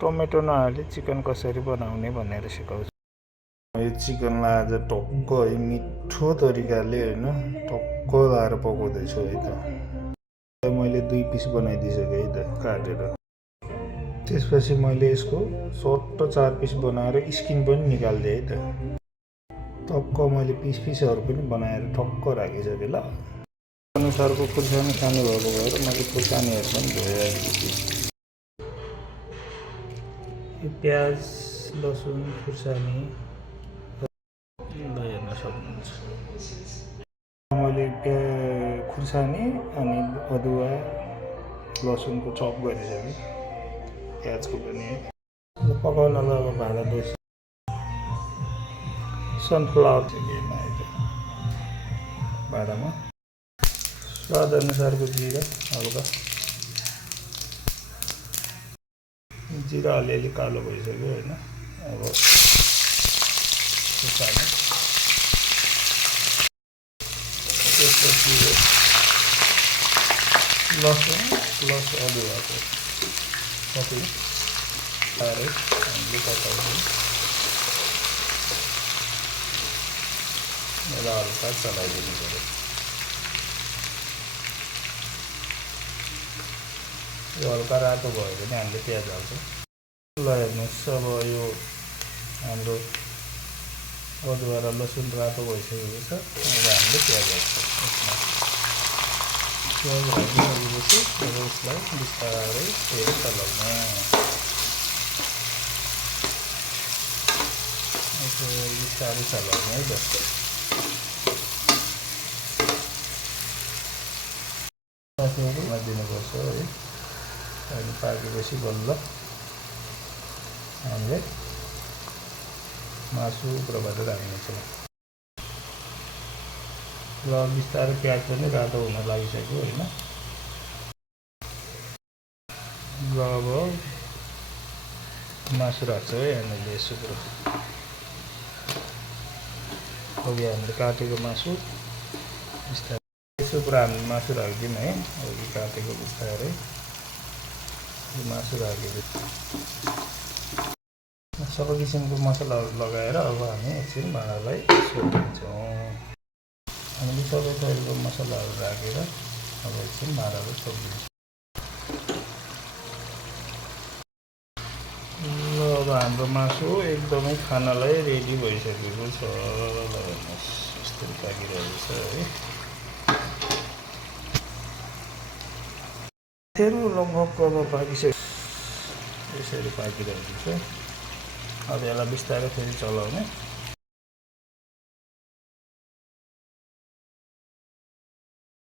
Tomato नहाली chicken कसरी बनाउने भनेर सिकाउँछु। यो चिकनलाई आज टक्क है मिठो तरिकाले होइन टक्क लाएर पकाउँदैछु है त। मैले 2 पिस बनाइदिइसकेँ है त काटेर। त्यसपछि मैले यसको सट्ट 4 पिस बनाएर स्किन पनि निकालिदिएँ है त। टक्क मैले पिसहरू पनि बनाएर ठक्क राखिसकेँ ल। अनुसारको खुर्सानी खाने भएको भएर मैले खुर्सानीहरू पनि धोएँ अलिकति। यो प्याज लसुन खुर्सानी हेर्न सक्नुहुन्छ। मैले खुर्सानी अनि अदुवा लसुनको चप गरिसकेँ, प्याजको पनि। पकाउनलाई अब भाँडा बस सनफ्लावर चाहिँ भाँडामा स्वाद अनुसारको जिरा हल्का, जिरा अलिअलि कालो भइसक्यो होइन। अब खुर्सानी त्यसपछि लसुन प्लस अदुवाको सबै हालेर हामीले पकाउँछौँ। यसलाई हल्का चलाइदिनु पऱ्यो। यो हल्का रातो भयो भने हामीले प्याज हाल्छौँ। ल हेर्नुहोस्, अब यो हाम्रो अदुवा र लसुन रातो भइसकेको छ। अब हामीले प्याज हाल्छौँ। प्याज हालिसकेपछि अब यसलाई बिस्तारै फेरि चलाउने। बिस्तारै चलाउने है त। साथीहरू दिनुपर्छ है। अनि पाकेपछि बल्ल हामीले मासु उप्रबाट राख्नेछौँ। ल बिस्तारै प्याज पनि रातो हुन लागिसक्यो होइन। ल अब मासु राख्छौँ है हामीले यसो कुरो। अघि हामीले काटेको मासु बिस्तारै यसो कुरा हामीले मासु राखिदिउँ है। अघि काटेको बिस्तारै मासु राखेपछि सबै किसिमको मसलाहरू लगाएर अब हामी एकछिन भाँडालाई सोधिन्छौँ। हामीले सबै थरीको मसलाहरू राखेर अब एकछिन भाँडालाई सोधिन्छौँ। ल अब हाम्रो मासु एकदमै खानालाई रेडी भइसकेको छ। ल हेर्नुहोस् यस्तै पाकिरहेको छ है। फेरि लगभग अब पाकिसक्यो, यसरी पाकिरहेको छ। अब यसलाई बिस्तारै फेरि चलाउने।